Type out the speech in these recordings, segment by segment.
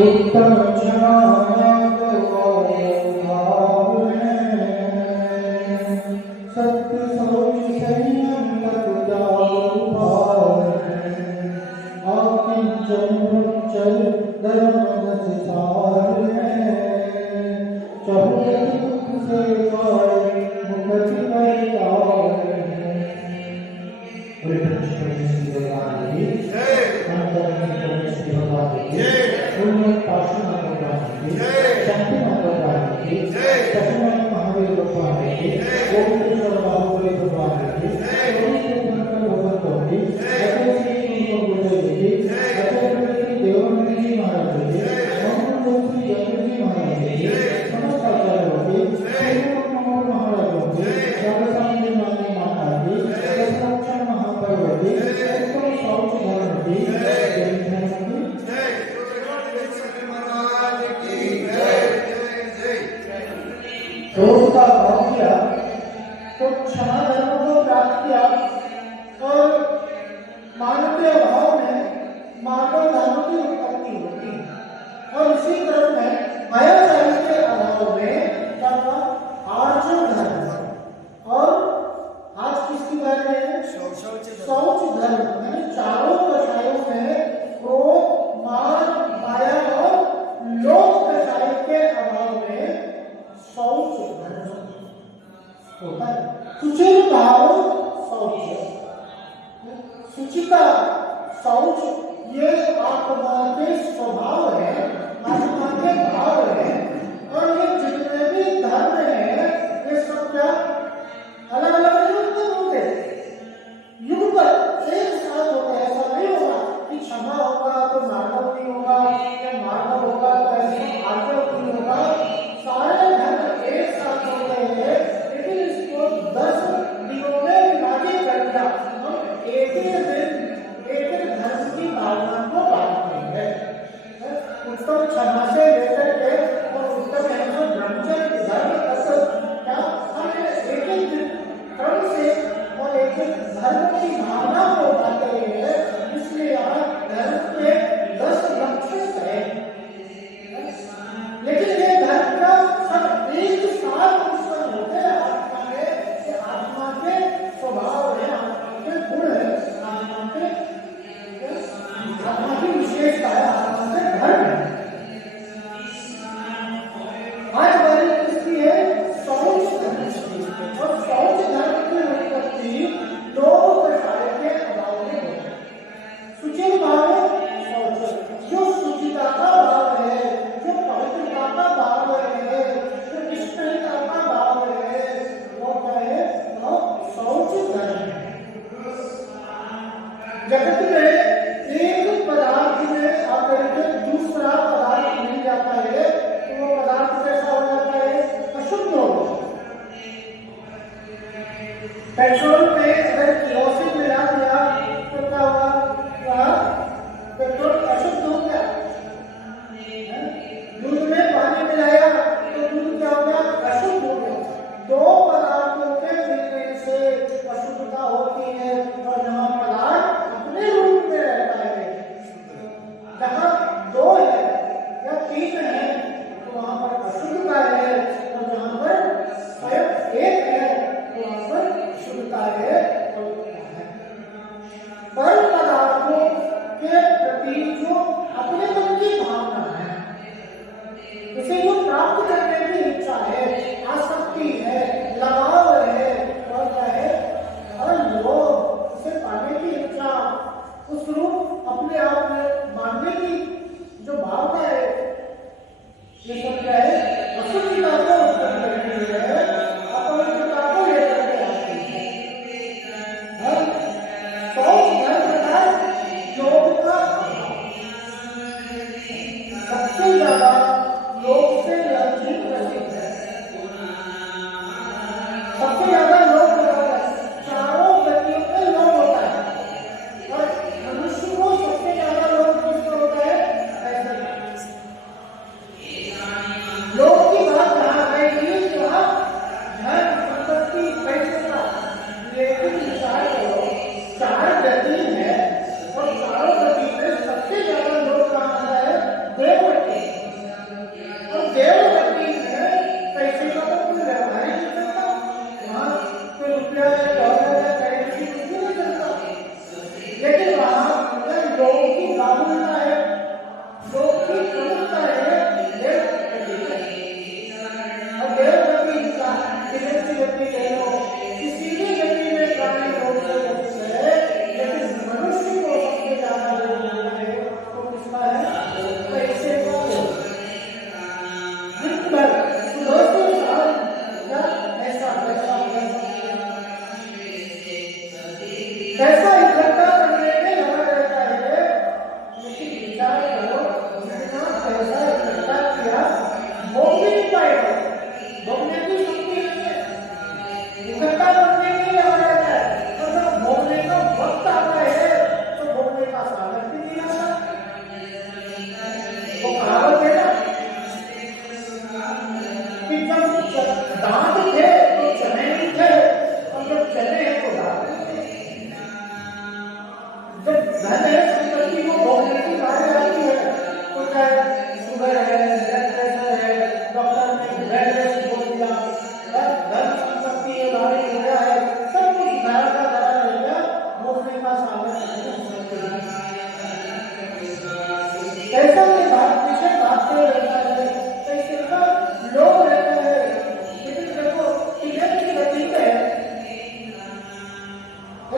उत्तम ज्ञान भाव है, सत्य सोच संयम दाऊ भाव है, आकिंचन ब्रह्मचर्य धर्म दस सार है, चहुर दुख से पाए मुक्ति परिवार है। बड़े श्री भगवान की शक्ति भगवान की सचमय महावीर भगवान की गोविंद बाहुबली भगवान की भगवान की देवमणि जी महाराज जी श्री जगन्नाथ जी महाराज जी समस्त आचार्यों की महाराजों की रामस्वामी माता की दशरक्षण महापर्व की एकदम शौच धर्म की रोज का भाव किया तो क्षमा धर्म को प्राप्त किया और मानवीय भाव में मानव धर्म की उत्पत्ति होती है। और इसी क्रम में मायाचारी के अभाव में क्या हुआ? आर्जव धर्म। और आज किसकी बात है? शौच धर्म, यानी चारों कषायों में क्रोध, मान, माया और लोभ कषाय के अभाव में शौच धर्म होता है। सुचिर भाव शौच, सुचिता शौच, ये आत्मा के स्वभाव है, आत्मा के भाव है। और ये जितने भी धर्म है ये सब क्या अलग अलग नहीं होते, युग पर एक साथ होता है। ऐसा नहीं होगा कि क्षमा होगा तो मानव नहीं होगा, या मानव होगा तो ऐसे आर्जव नहीं होगा। सारे धर्म एक साथ होते हैं, लेकिन इसको 10 दिनों में विभाजित कर दिया। हम एक ही दिन एक धर्म की भावना को बांटते हैं। उत्तम क्षमा से लेकर के और उत्तम ब्रह्मचर्य धर्म तक क्या हम एक एक दिन क्रम से और एक एक धर्म की भावना को बांटते हैं। इसलिए यहाँ धर्म के 10 लक्ष्य है, लेकिन ये धर्म का सब एक साथ उत्पन्न होते हैं। आत्मा में आत्मा के स्वभाव है, आत्मा के गुण है, आत्मा की विशेषता है, आत्मा के धर्म है। आज हमारी दृष्टि है शौच धर्म की, और शौच धर्म की उत्पत्ति दो प्रकार के अभाव में होती है। सुचिर भाव शौच, जो सुचिता का भाव है, जो पवित्रता का भाव है, जो निष्ठता का भाव है, वो क्या है? वो शौच धर्म है। जगत में एक पदार्थ में आकर के दूसरा पदार्थ मिल जाता है तो वो पदार्थ कैसा हो जाता है? अशुद्ध हो जाता है। पेट्रोल में अगर केरोसिन मिला दिया तो क्या होगा? पेट्रोल अशुद्ध हो गया। दूध में पानी मिलाया तो दूध क्या हो गया? अशुद्ध हो गया। दो पदार्थों के मिलने से अशुद्धता होती है, और जहाँ पदार्थ अपने रूप में रहता है, जहाँ दो है या तीन है तो वहाँ पर अशुद्धता है, और जहाँ पर स्वयं एक है तो वहाँ पर शुद्धता है। पर पदार्थों के प्रति जो अपने मन की भावना है, उसे जो प्राप्त करने की इच्छा है, आसक्ति है, लगाव है, और क्या है? और लोभ, उसे पाने की इच्छा, उस रूप अपने आप में मानने की जो भावना है, ये सब क्या है? अशुद्धता को उत्पन्न करती है, अपवित्रता को लेकर के आती है। शौच धर्म का योग का सबसे ज्यादा लोग से लज्जित प्रसिद्ध है। सबसे ज्यादा लोग चारों गतियों में लोग होता है, और मनुष्य को सबसे ज्यादा लोग किसको होता है? ऐसे लोग की बात कहा गई कि जहाँ धन संपत्ति पैसे का, लेकिन विचार करो चार गति है, और चारों गति में सबसे ज्यादा लोग कहाँ है? देववटी। पैसा के बाद पीछे भागते रहता है, पैसे का लोभ रहता है। लेकिन देखो तिलक की गति पे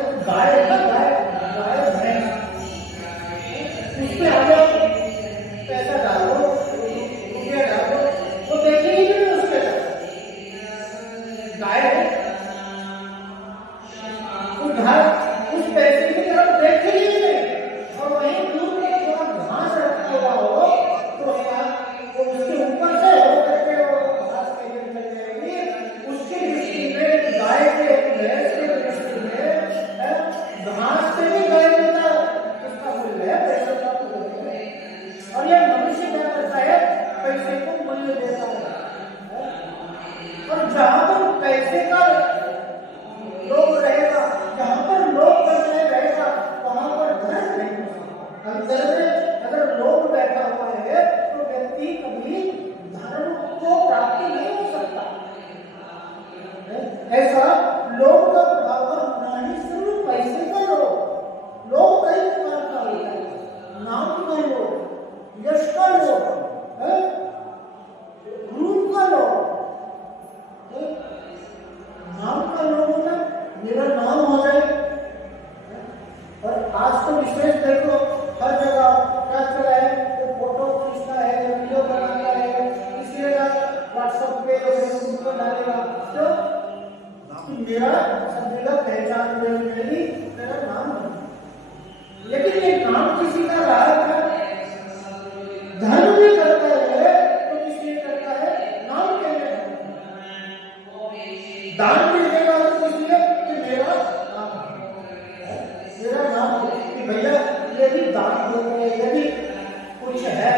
एक गाय है ना, गाय भैंस, उसमें आगे पैसा डालो, रुपया डालो, वो देखेगी भी नहीं उसके गाय है, उस पैसे की तरफ देखेगी भी नहीं। और वहीं दूर में थोड़ा घास रखा हुआ हो तो वो उसके ऊपर से हो करके वो घास के गिर चल जाएगी। उसकी दृष्टि में गाय के भैंस के दृष्टि में घास से भी गाय देता उसका मूल्य है, पैसे का मूल्य है। और ये मनुष्य क्या करता है, पैसे को मूल्य देता है। और जहां पर पैसे का लोभ रहेगा, जहां पर लोभ करने रहेगा, वहां पर धर्म नहीं होगा। अंदर में अगर लोभ बैठा हुआ है तो व्यक्ति कभी धर्म को प्राप्ति नहीं हो सकता। ऐसा लोभ का प्रभाव ना ही सिर्फ पैसे का लोभ कई प्रकार का होता है। नाम का लोभ, यश का लोभ, रूप का लोभ। नाम का लोभ होना, मेरा नाम हो जाए। और आज तो विशेष देखो हर जगह क्या चला है, वो फोटो खींचना है, वीडियो बनाना है, इसलिए व्हाट्सएप पे फेसबुक पे डालेगा तो मेरा सब जगह पहचान मेरी, मेरा नाम है। लेकिन ये नाम किसी का रहा था, धर्म भी करता है तो किस लिए करता है, नाम के लिए। दान भी देगा तो इसलिए कि मेरा नाम हो, कि भैया ये भी दान हो गए, ये भी कुछ है।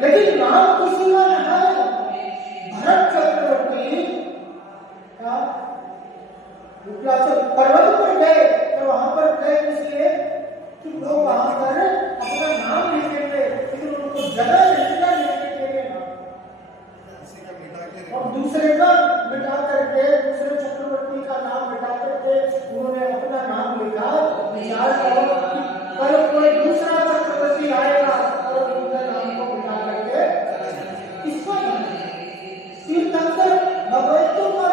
लेकिन नाम किसी का नहीं है। भरत चक्रवर्ती पर्वत पर गए तो वहां पर गए इसलिए कि लोग वहां पर अपना नाम लिखेंगे, लेकिन उनको जगह लिखना लिखने के लिए और दूसरे का मिटा करके, दूसरे चक्रवर्ती का नाम मिटा करके उन्होंने अपना नाम लिखा। विचार करो पर कोई दूसरा चक्रवर्ती आएगा और उनके नाम को मिटा करके किसका नाम, तीर्थंकर भगवतों का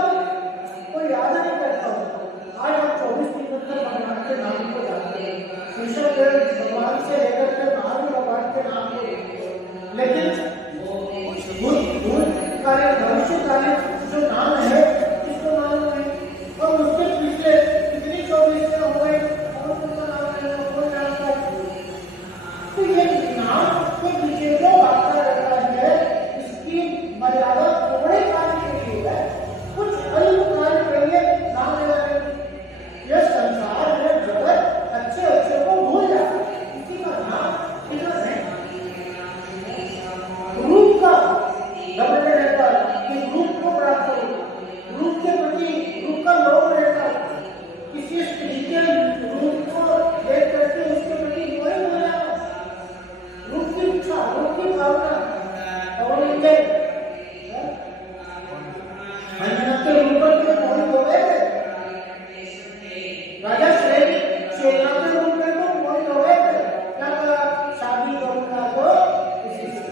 कोई याद नहीं करता। आज आप 24 तीर्थंकर भगवान के नाम को जानते हैं, ऋषभ भगवान से लेकर के महावीर भगवान के नाम को, लेकिन भविष्यकालीन जो नाम है इसको मालूम नहीं। और उसके पीछे कितनी 24 हो गए और उनका नाम है कोई जानता है। तो ये नाम के पीछे जो आता रहता है, इसकी मर्यादा थोड़े काल के लिए है, कुछ अल्पकाल के लिए नाम लेना नहीं। यह संसार है, जगत अच्छे को भूल जाता है, किसी का नाम इधर नहीं। रूप का रहता है कि रूप को प्राप्त करो, रूप के प्रति रूप का लोभ रहता है। किसी स्त्री के रूप को देख करके उसके प्रति मोहित हो जाता, रूप की इच्छा, रूप की भावना और उनके के रूप पर मोहित हो गए। राजा सेना के रूप में तो मोहित हो गए थे, क्या कहा शादी करूंगा तो इसी से।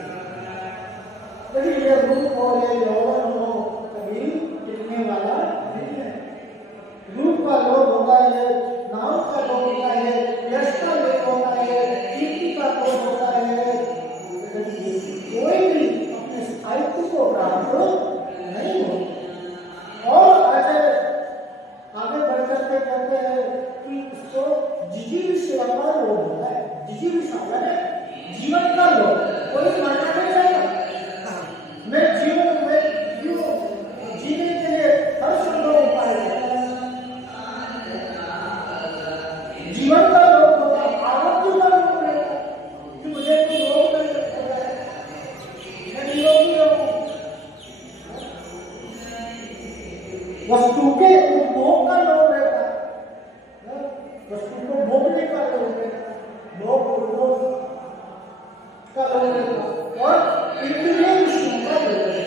लेकिन ये रूप हो, ये यौवन हो, कभी टिकने वाला नहीं है। रूप का लोभ होता है, नाम का लोभ होता है, यश का लोभ होता है, कीर्ति का लोभ होता है। कोई भी अपने स्थायित्व को प्राप्त नहीं हो। और ऐसे आगे बढ़ करके कहते हैं कि इसको जिजीविषा का लोभ होता है। जिजीविषा यानी जीवन का लोभ, कोई मरना नहीं चाहेगा, मैं जीने के लिए हर संभव उपाय जीवन का लोभ होता है, आरोग्य का लोभ रहता है कि मुझे कोई रोग नहीं लगता है, मैं निरोगी रहूं। वस्तु के उपभोग का लोभ रहता है, वस्तु को भोगने का लोभ रहता है, भोग का लोभ रहता है। और इंद्रिय विषयों का लोभ रहता है।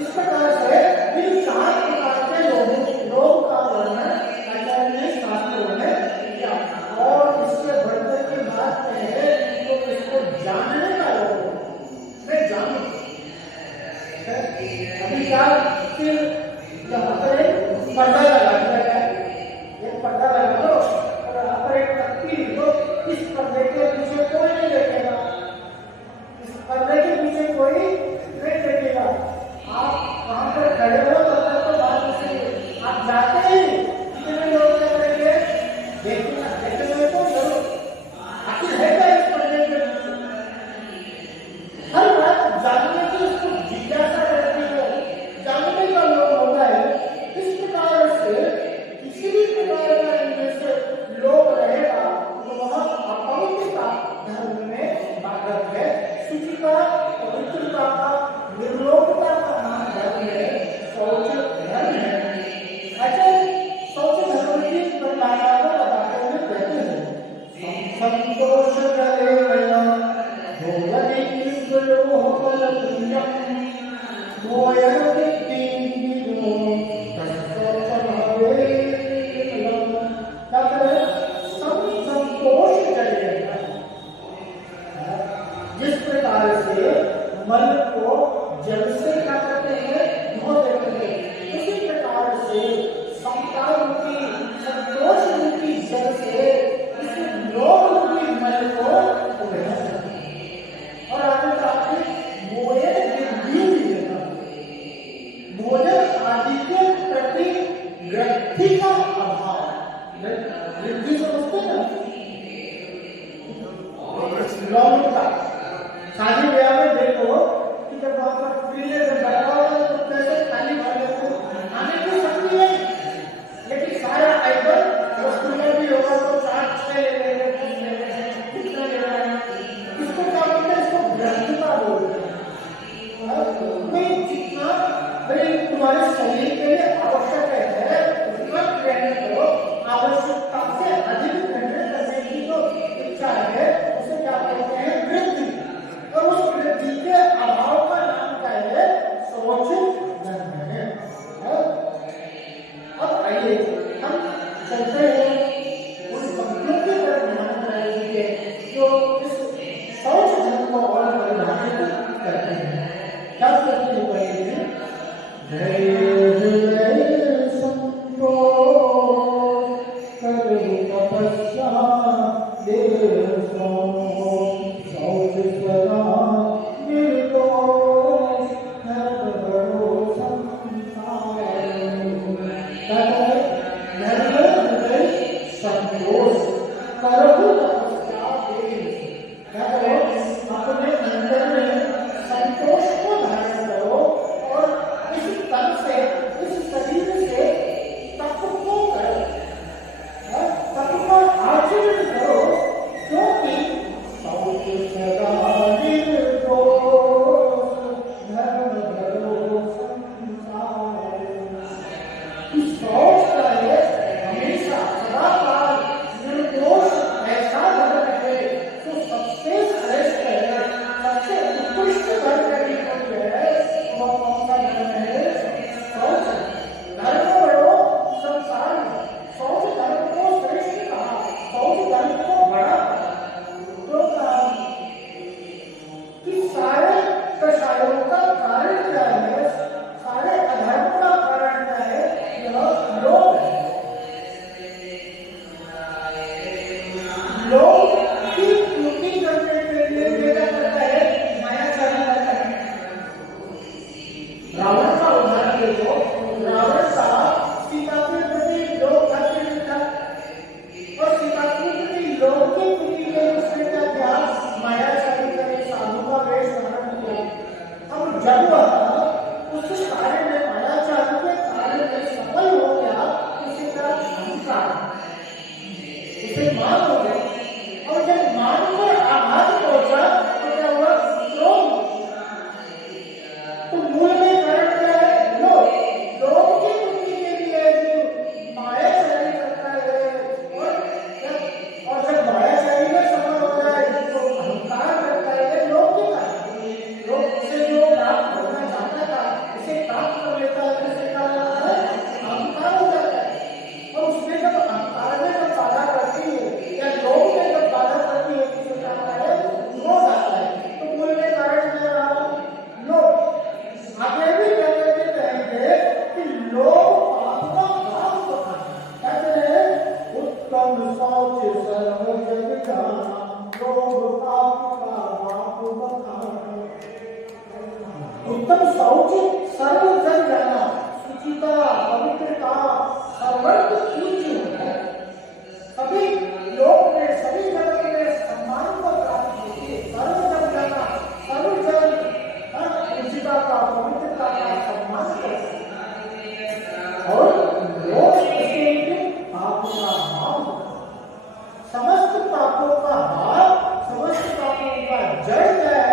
इस प्रकार से इन 4 प्रकार के लोभ का वर्णन आचार्य ने शास्त्रों में किया। मन को जल से क्या करते हैं, धो देते हैं। उसी प्रकार से समता रूपी, संतोष रूपी जल से इस लोभ रूपी मन को धोना चाहिए। और आगे जाके भोजन आदि के प्रति ग्रंथि का अभाव, ग्रंथि समझते हैं लौकिकता। शादी ब्याह में देखो कि जब आपका पीले में बैठा होगा तो कैसे खाली वाले को आने की शक्ति नहीं, लेकिन सारा आइटम वस्तु में भी होगा तो 4-6 ले लेंगे, 10 ले लेंगे, कितना ले रहा है, इसको क्या बोलते हैं, इसको ग्रंथिता बोलते हैं। जितना भाई तुम्हारे शरीर के लिए आवश्यक है उतना ट्रेनिंग करो, आवश्यकता से अधिक ट्रेनिंग करने की जो इच्छा है उसे क्या कहते हैं, वृद्धि। और उस वृद्धि के अभाव का नाम क्या है, शोचित धर्म है। अब आइए हम चलते हैं उन पंक्तियों की तरफ ध्यान कराएंगे जो इस शौच धर्म को और परिभाषित करते हैं। क्या करते हैं, पहले उत्तम शौच सर्व जन जाना, शुचिता, पवित्रता, सर्वत्र पूज्य है। सभी लोग में, सभी जगत में सम्मान को प्राप्त होती है। सर्व जन जाना, सर्व जन शुचिता का, पवित्रता का सम्मान करते हैं। और लोग इसके लिए पाप का भाव, समस्त पापों का भाव, समस्त पापों का जड़ है,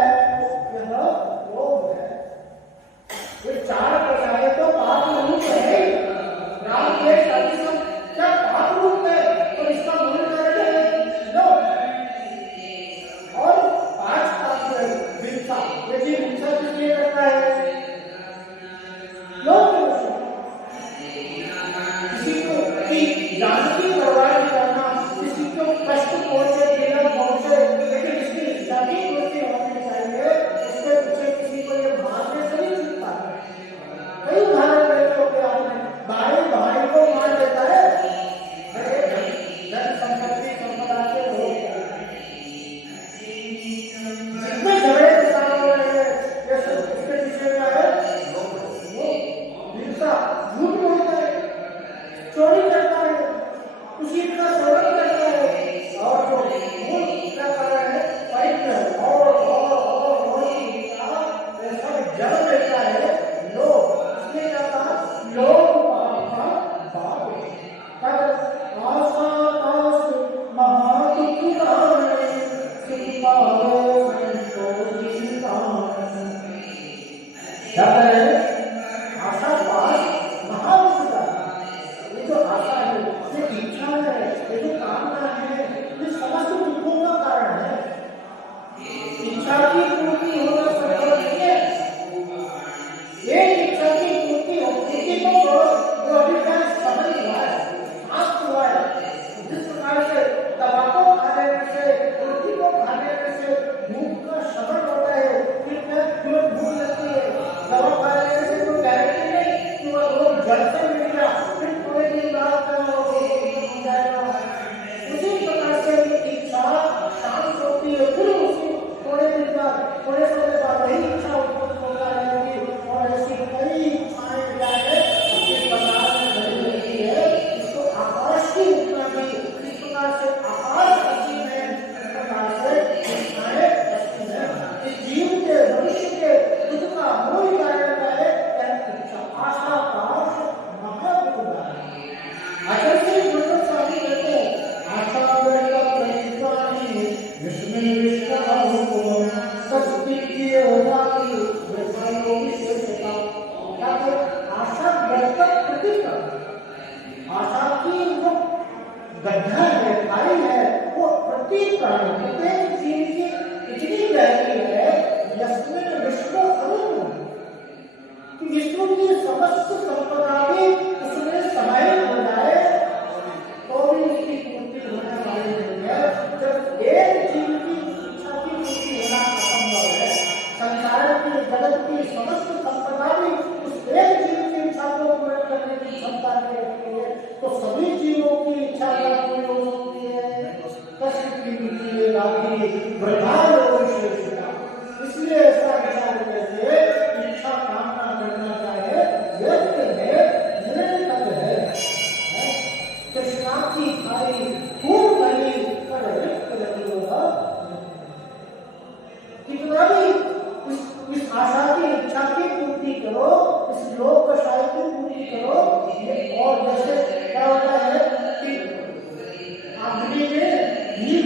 ये 4 प्रकार तो पाप रूप है। राम के सब क्या पाप रूप है, तो इसका मूल कारण है लोभ। और 5 पाप है हिंसा। यदि हिंसा किसलिए करता है, लोभ। किसी को की जान की परवाह नहीं करना, किसी को कष्ट पहुंचे, पीड़ा पहुंचे, लेकिन इसकी हिंसा की वृत्ति होनी चाहिए। इसके पीछे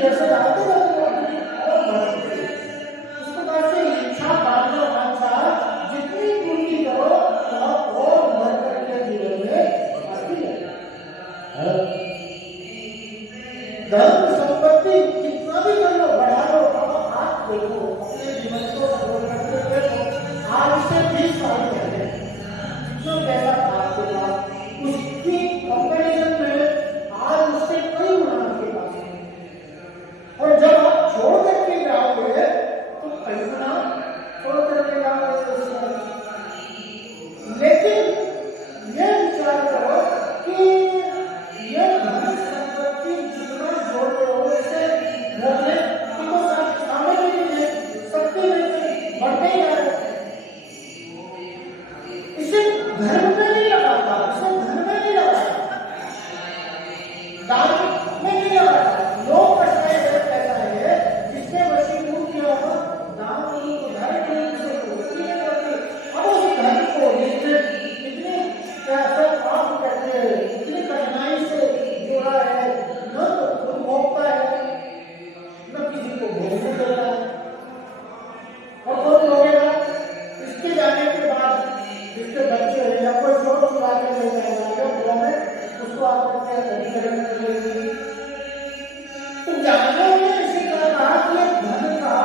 जैसे जाते जाते और बढ़ते इस प्रकार से इच्छा कामना वांछा जितनी पूर्ति करो वह और बढ़ करके जीवन में आती है। धन संपत्ति कितना भी कर लो बढ़ा लो आप देखो अपने जीवन को अनुभव करते देखो आज से 20 साल पहले जो पैसा था आपके पास उसकी कंपैरिजन में आज उससे कई गुना आपके पास है। और जब आप छोड़ करके जाओगे तो कई गुना छोड़ करके जाओगे। लेकिन ये विचार करो कि ये धन संपत्ति जितना जोड़ रहे हो इसे घर में तो सामने नहीं है शक्ति नहीं बढ़ते ही जा रहे इसे धर्म में नहीं लगाता इसे धर्म में नहीं लगाता दान में नहीं लगाता। लोग ऐसा है जिसने वशीभूत किया हो दान को धर्म से पूर्ति नहीं करती। अब उस धर्म को इतने पाप करके इतनी कठिनाई से जोड़ा है न तो खुद भोगता है न किसी को भोगने देता है। और कौन भोगेगा इसके जाने के बाद इसके बच्चे हैं या कोई छोड़ चुरा के ले जाएगा गवर्नमेंट उसको आपको अधिकरण कर लेगी। तो जानने में इसी तरह कहा कि धन का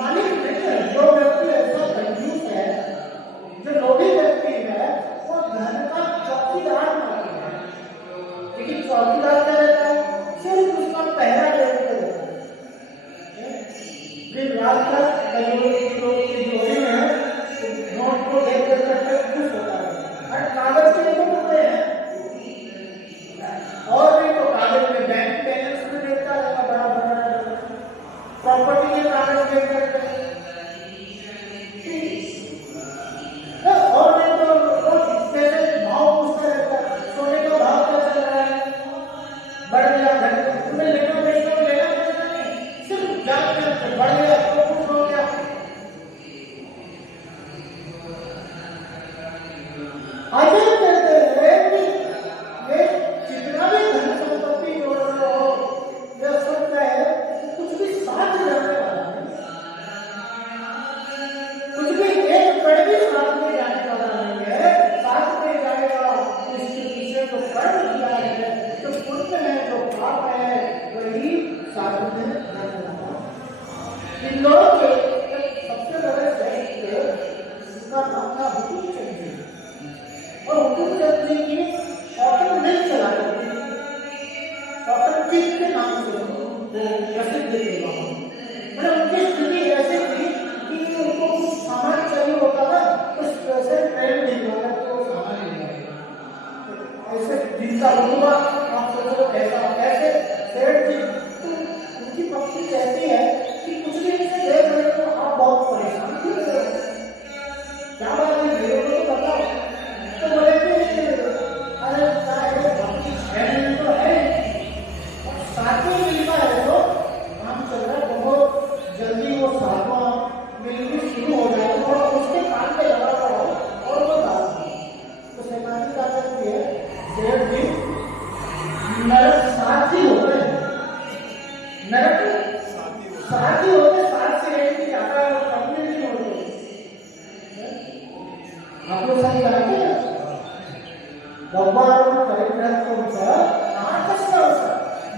मालिक नहीं है। जो व्यक्ति ऐसा कंजूस है जो लोभी व्यक्ति है वो धन का चौकीदार मालिक है। लेकिन चौकीदार क्या रहता है सिर्फ उसका पहरा देते रहता है। दिन रात तक लोग की जोड़ी में नोट को देख करके खुश होता है। हर कागज के तो टुकड़े हैं और भी तो कागज में बैंक बैलेंस में देखता रहेगा बड़ा बड़ा प्रॉपर्टी के कागज देख करके और नहीं तो जैसे भाव पूछता रहता है सोने का भाव क्या चल रहा है बढ़ गया घट गया तुम्हें लेना बेचना नहीं सिर्फ जान बढ़ गया तो कुछ हो गया। आगे कहते हैं कि ये जितना भी धन संपत्ति जोड़ रहे हो यह सब क्या है कुछ भी साथ रहने वाला है। कुछ भी एक कड़ भी साथ में जाने वाला नहीं है। साथ में जाएगा इसके पीछे जो कर्म किया है जो पुण्य है जो पाप है वही साथ में रहने वाला। इन लोगों के सबसे बड़े साहित्य जिसका नाम था हुकुम चंद जी और हुकुम चंद जी की कॉटन मिल चला करती थी। कॉटन किंग के नाम से वो प्रसिद्ध थे वहाँ। मतलब उनकी स्थिति ऐसी थी कि उनको कुछ सामान चाहिए होता था तो स्पेशल ट्रेन भिजवा करके वो सामान ले जाते। ऐसे जिनका हुआ आप सोचो ऐसा कैसे सेठ जी तो उनकी पत्नी कहती है कि कुछ दिन से देख रहे हो आप बहुत परेशान क्यों हो रहे हो क्या बात है मेरे को तो बताओ। तो बोले कि अरे क्या है बाकी 6 महीने तो है और 7वें मिलता है तो काम चल रहा है बहुत जल्दी वो 7वां मिल भी शुरू हो जाए और उसके काम पे लगा पड़ा हो और वो डाल तो सेनानी क्या करती है सेठ जी नरक साथी होते हैं नरक साथी होते साथ से एक ही ज्यादा कंप्लीट नहीं होते। आप लोग सही जानते हैं भगवान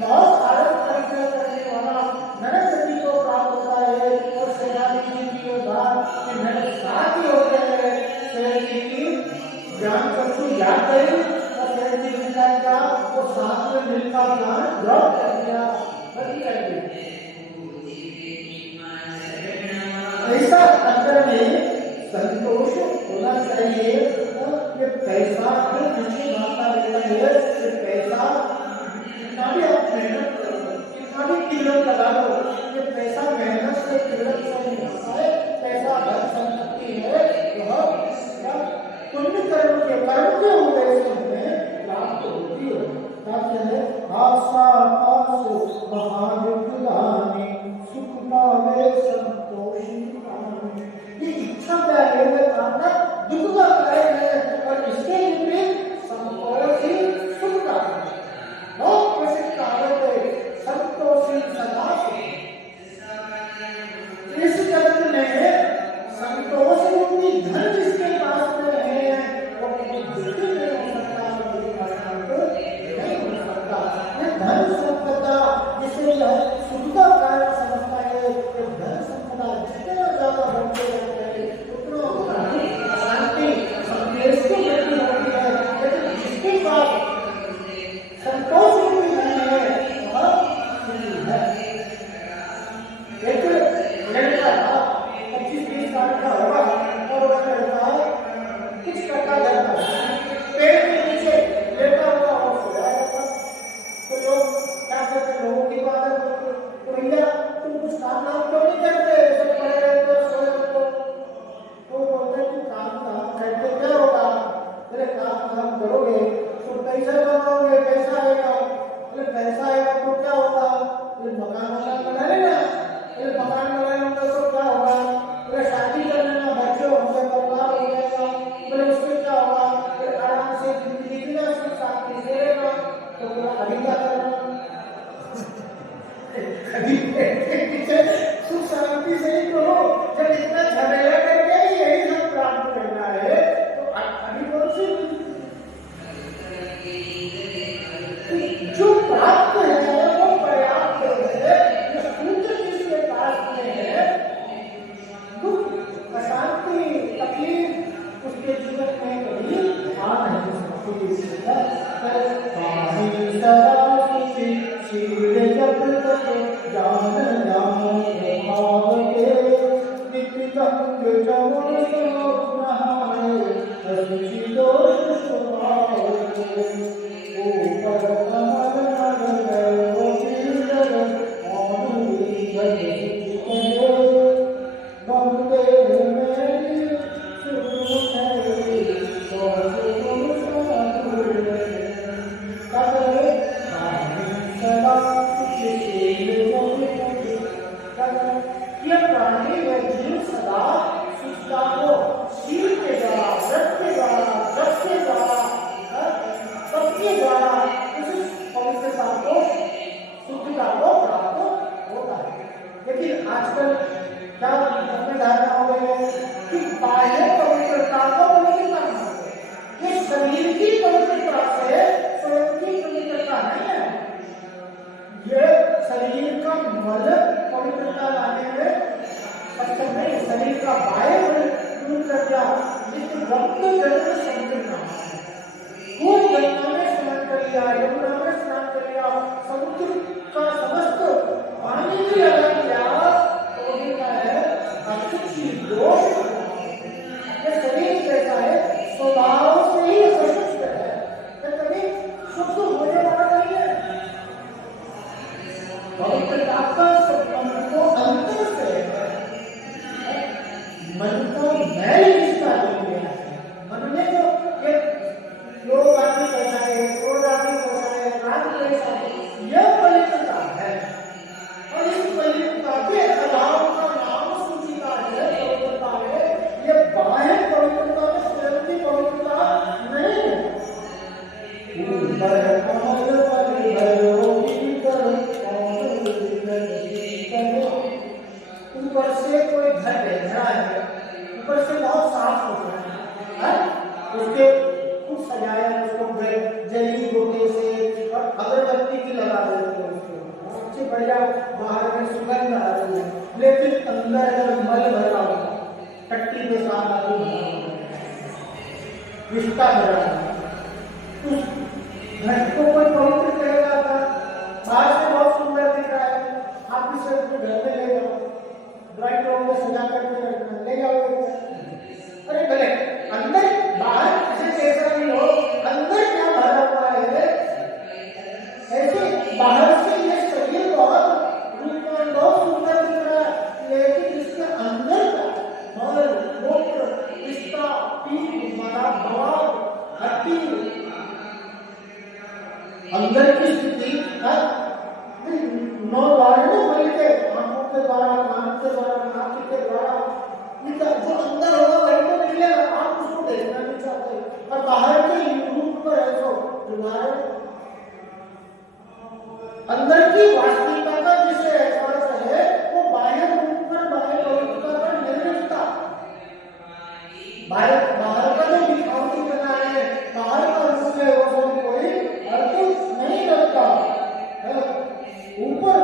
बहुत आदत करने वाला नरक गति को प्राप्त होता है और सेनानी जी की बात कि नरक साथ ही होते हैं। सेठ जी की ज्ञान चक्षु याद करी और सेठ जी ने क्या वो साथ में मिलकर ज्ञान ड्रॉप कर दिया ऐसा अंदर में संतोष होना चाहिए। ये पैसा जो पीछे भागता रहता है ये पैसा कितना भी आप मेहनत करो कितना भी किल्लत लगा लो ये पैसा मेहनत से किल्लत से नहीं होता है। पैसा धन संपत्ति है वह पुण्य कर्म के उदय से हमें प्राप्त होती है। क्या है आशा पासो महायुक्तानि सुख पावे संतोषी पावे। ये इच्छा का है ये कामना दुख का है और इसके विपरीत संतोषी सुख का है। बहुत प्रसिद्ध कहावत है संतोषी सदा सुख का कारण समझता है कि धन संपदा जितना ज्यादा बढ़ते जाते हैं उतना अशांति संदेश की वृद्धि होती है। लेकिन जिसके पास संतोष भी नहीं है वह सुखी है। एक लड़का था 25-30 साल का होगा और वह लड़का कुछ करता रहता पेड़ के नीचे लेटा हुआ और सोया रहता। तो लोग क्या कहते हैं, लोगों की बात है तो भैया तुम कुछ काम नाम क्यों नहीं करते, सब पड़े रहते हो सोए रहते हो। तो बोलते कि काम करके क्या होगा, अरे काम करोगे तो पैसा कमाओगे, पैसा आएगा। अरे पैसा आएगा तो क्या होगा, अरे मकान बना लेना, अरे मकान बनाएंगे तो क्या होगा, अरे शादी कर लेना, बच्चे होंगे, परिवार हो जाएगा, अरे उससे क्या होगा, अरे आराम से जिंदगी जीना, सुख शांति से रहेगा। तो बोला अभी क्या करना, अभी सुख शांति से ही तो जब इतना झमेला करके यही सब प्राप्त करना है तो अभी कौन सी जो प्राप्त है वो पर्याप्त है। जो सूत्र जिसके पास में है, दुख अशांति तकलीफ उसके जीवन में कभी आ नहीं सकती। लेकिन आजकल क्या अपने धारणा हो गई है कि बाह्य पवित्रता को पवित्रता मानते हैं। ये शरीर की पवित्रता से स्वयं की पवित्रता नहीं है। ये शरीर का मल पवित्रता लाने में सक्षम नहीं। शरीर का बाह्य मल दूर कर दिया, लेकिन रक्त जन्म संकीर्ण खूब गंगा में स्नान कर लिया, यमुना में स्नान कर लिया, समुद्र का समस्त पानी भी लगा दिया तो भी क्या है, अशुचि दोष। ये शरीर कैसा है, स्वभाव से ही अशुद्ध है, कभी शुद्ध होने वाला नहीं है। पवित्रता का संबंध तो अंतर से है, मन को मैल रिश्ता नहीं है। मन में जो ये लोग आदमी कैसा है, क्रोध आदमी कैसा है, राग कैसा है, यह पवित्रता है। और इस पवित्रता के अभाव का नाम सूचिता है, पवित्रता है। ये बाह्य पवित्रता में स्वयं की पवित्रता नहीं है। ऊपर से कोई घर बेचरा है, ऊपर से बहुत साफ सुथरा है, उसके खूब सजाया, उसको जली गोटे से और अगरबत्ती की लगा देते हैं, उसको सबसे बढ़िया बाहर में सुगंध आ रही है, लेकिन अंदर मल भरा हुआ, टट्टी के साथ आलू भरा हुआ, रिश्ता भरा हुआ। उस घर को कोई पवित्र कहेगा था, बाहर से बहुत सुंदर दिख रहा है, आप इसे अपने घर में ले जाओ, ड्राइंग रूम में सजा करके रखना, ले जाओ। अरे भले अंदर बाहर किसी कैसा भी हो, अंदर क्या भरा हुआ है। ऐसे बाहर से ये शरीर बहुत रूपवान, बहुत सुंदर दिख रहा है, लेकिन इसके अंदर का मल मूत्र पिस्ता पीठ मरा भवार हड्डी अंदर की स्थिति नौ द्वार में मिलके आंखों के द्वारा, कान के द्वारा, नाक के द्वारा जो अंदर होगा वही तो मिलेगा। आप उसको देखना नहीं चाहते और बाहर के रूप पर है तो अंदर की वास्तविकता का जिसे एहसास है वो बाहर रूप पर, बाहर पवित्रता पर नहीं रखता। बाहर का जो दिखावटी करना है, बाहर का रूप है, वो सब कोई अर्थ नहीं रखता। ऊपर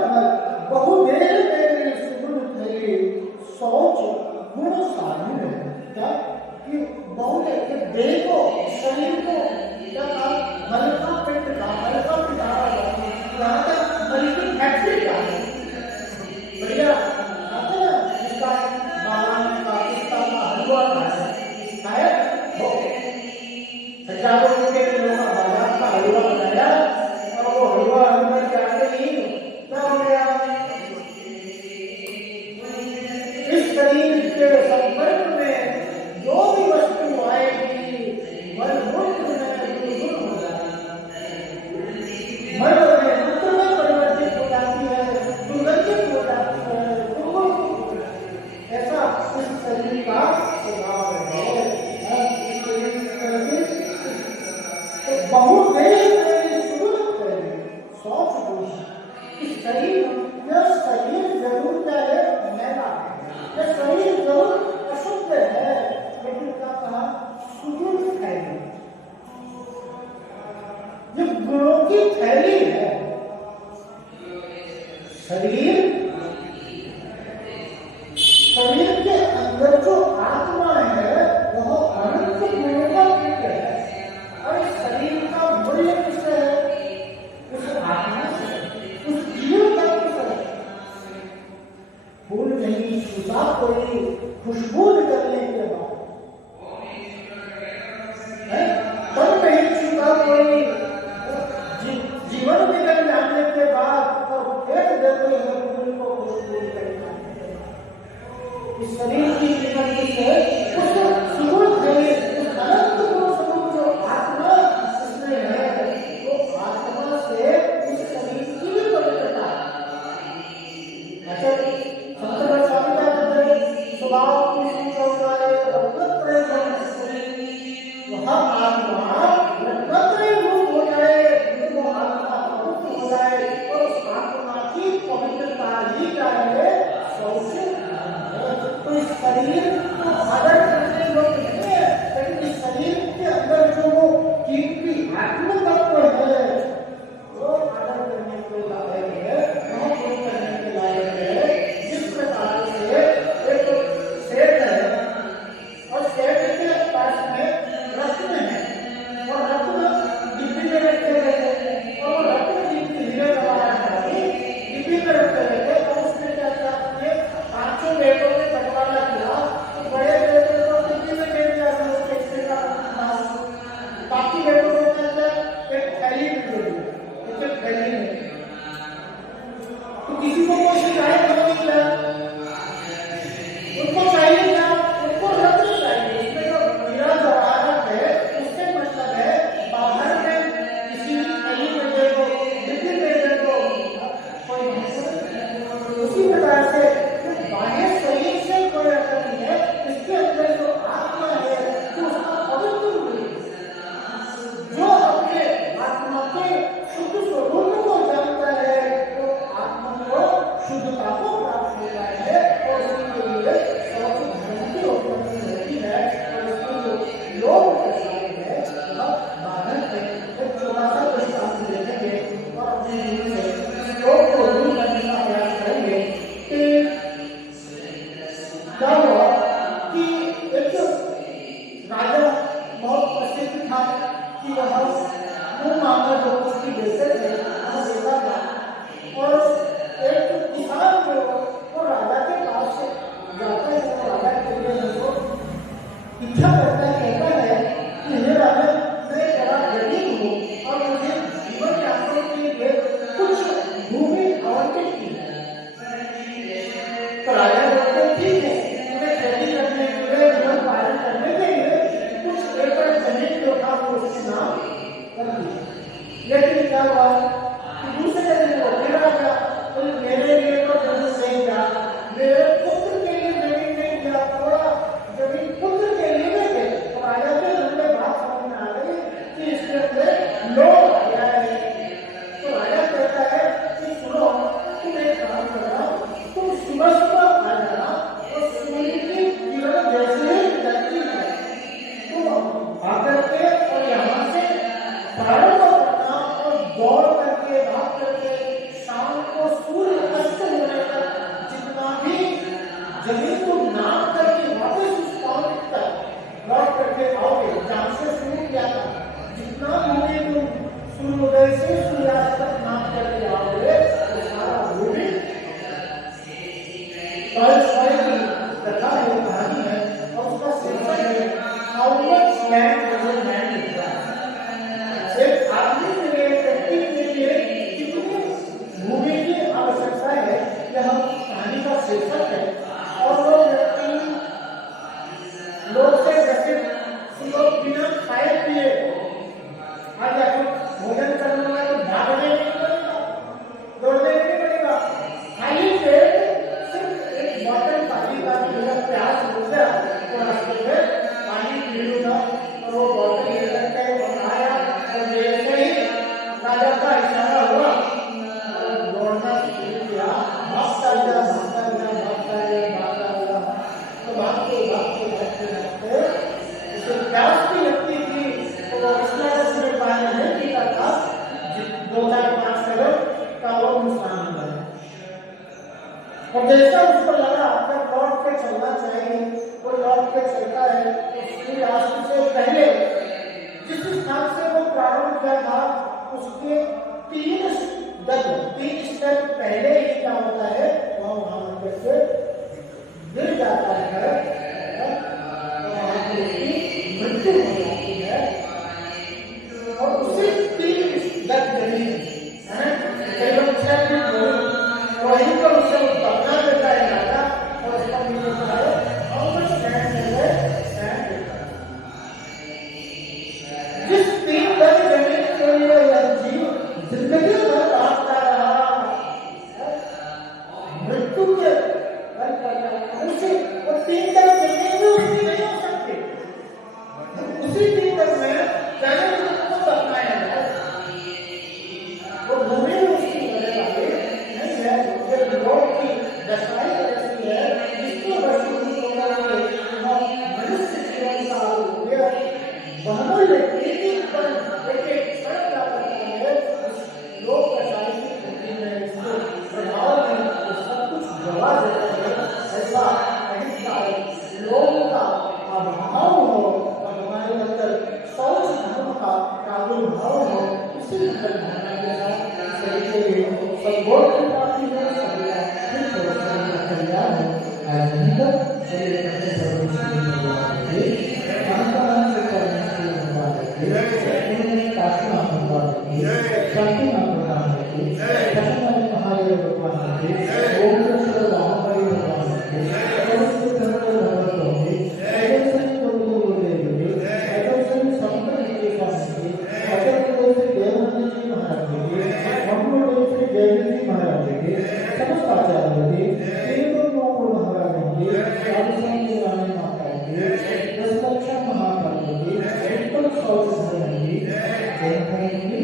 अंदर जो आत्मा है वह अनंत गुणों का पुत्र है। और इस शरीर का मूल्य किससे है? उस आत्मा से, उस जीव तत्व से। फूल नहीं छूता कोई खुशबू निकलने के बाद, तब नहीं छूता कोई जीवन निकल जाने के बाद, और फेंक देते हैं फूल को खुशबू निकलने। इस शरीर की निकलने से उस सुगुण है, उस अनंत गुण स्वरूप जो आत्मा इसमें है, वो आत्मा से उस शरीर की भी पवित्रता है। संत गोस्वामी का कहते स्वभाव की सुचौकारे रत्नत्रय वह आत्मा रत्नत्रय रूप हो जाए, वो आत्मा पवित्र हो जाए, और उस आत्मा की पवित्रता ही क्या है? सबसे तो इस शरीर को आदर करने लोग नहीं है, लेकिन इस शरीर के अंदर जो वो कीमती आत्म तत्व है वो आदर करने के लायक है, महत्व करने के लायक है। जिस प्रकार से एक सेठ है और सेठ के पास में रत्न है, और रत्न डिब्बी में रखे रहते हैं, और रत्न हीरे जवाहरात डिब्बी में रखे रहते हैं। और उसमें क्या किया? 500 बेटों में बंटवारा किया, तो बड़े बेटे को डिब्बी में दे दिया, बाकी बेटों को एक थैली में दे दिया, एक थैली में। तो किसी को कोई शिकायत नहीं किया, उनको चाहिए क्या? उनको रत्न चाहिए। इसमें जो हीरा जवाहरात है उससे मतलब है बाहर में किसी थैली में दे दो, डिब्बी में दे दो, कोई उसी प्रकार से बाह्य शरीर से कोई असर नहीं है। इसके अंदर जो आत्मा है जो उसका पवित्र रूप है, जो अपने आत्मा के शुद्ध स्वरूप को जानता है, तो आत्मा को शुद्धता को प्राप्त होता है, और उसके लिए सर्व धर्म की उत्पत्ति होती है। और उसकी जो लोग प्रसाद है वह बाहर है। एक छोटा सा दृष्टांत देखेंगे और अपने जीवन से लोग को दूर करने का प्रयास करेंगे कि क्या हुआ कि एक राजा बहुत प्रसिद्ध था कि वह मुंह मांगा जो उसकी बेटे थे वह देता था, और एक किसान जो वो राजा के पास जाता है, तो राजा के लिए उनको इच्छा करता है, कहता है कि हे राजा, मैं बड़ा गरीब हूँ और मुझे जीवन यापन के लिए कुछ भूमि आवंटित की है। तो राजा बोलते ठीक है, तुम्हें खेती करने के लिए, जीवन पालन करने के लिए कुछ एकड़ जमीन जो था वो उसके नाम कर दिया। लेकिन क्या हुआ कि दूसरे दिन वो फिर आ गया, तो मेरे लिए तो जमीन नहीं गया, मेरे पुत्र के लिए जमीन नहीं गया, थोड़ा जमीन पुत्र के लिए नहीं गए। तो राजा के मन में बात समझ में आ गई कि इसके अंदर लोग आ गया है। तो राजा कहता है कि सुनो, तुम एक काम करना, तुम सुबह सुबह आ जाना, और सूर्य की किरण जैसे ही निकलती है तुम आकर के और यहाँ से प्रारंभ करना, और दौड़ करके भाग करके शाम को सूर्य अस्त होने तक जितना भी जमीन को नाप करके वापस उस पॉइंट तक लौट करके आओगे जहाँ से शुरू किया था। जितना भूमि तुम सूर्योदय से सूर्यास्त तक नाप करके आओगे तो सारा भूमि कथा है, कहानी है, और उसका शीर्षक है how much land does a man require. एक आदमी के लिए, व्यक्ति के लिए कितनी भूमि की आवश्यकता है, यह कहानी का शीर्षक है। और वो व्यक्ति लोग से ग्रसित, लोग बिना खाए पिए आज भोजन करने वाले भागने नहीं पड़ेगा, दौड़ने नहीं पड़ेगा, खाली पेट सिर्फ एक बॉटल पानी का भी प्यास हो गया तो रास्ते में पानी पी लूंगा, और वो बॉटल लेकर के बनाया, और जैसे ही राजा का इशारा हुआ दौड़ना शुरू किया, भागता गया, भागता गया, भागता गया, भागता गया। तो भागते भागते भागते भागते उसे प्यास भी लगती थी, तो इस तरह से पानी नहीं पीता था, 2005 का वो नुकसान हुआ। और जैसा उसको लगा अगर लौट के चलना चाहिए वो लौट के चलता है तो सूर्यास्त से पहले जिस स्थान से वो प्रारंभ किया था उसके 3 स्टेप पहले ही क्या होता है वहां पर से गिर जाता है तो वहां पर उसकी मृत्यु हो जाती है और उसी 3 स्टेप जमीन है कई लोग वहीं पर उसे दफना देता है राजा और उसका मिलता है और जिस 3 गज जमीन के लिए यह जीव जिंदगी भर भागता रहा मृत्यु के उसी वो 3 गज जमीन भी उसकी नहीं हो सकती उसी 3 गज में जाने को दफनाया है वो भूमि में उसकी रहने वाली नहीं है ये लोग की दशाई ऐसी है जिसको मनुष्य जीवन का आरोग्य बहुमूल्य एक सड़क का करता है लोग कसाई की बुद्धि में इसको प्रभाव में तो सब कुछ गवा देता है ऐसा अहिंसा लोगों का अभाव हो और हमारे अंदर शौच धर्म का प्रादुर्भाव हो इसी भावना के साथ शरीर के लिए सर्वोच्च की प्राप्ति हो कल्याण हो शरीर करने शांति नाम भगवान की प्रसन्न महादेव भगवान की ओम कृष्ण रामहरि भगवान की ऐसे धर्म भगवान की ऐसे गुरु देव ऐसे संत जी का की ऐसे देवनंद जी महाराज की मंगल श्री जयदेव जी महाराज की समस्त आचार्य की तीनों नौपुर महाराज की राजस्थान की रानी माता की 10 लक्ष महाकाल की एकदम सौच धर्म की जय धर्म की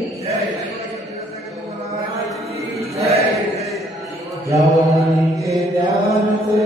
जवानी के ध्यान से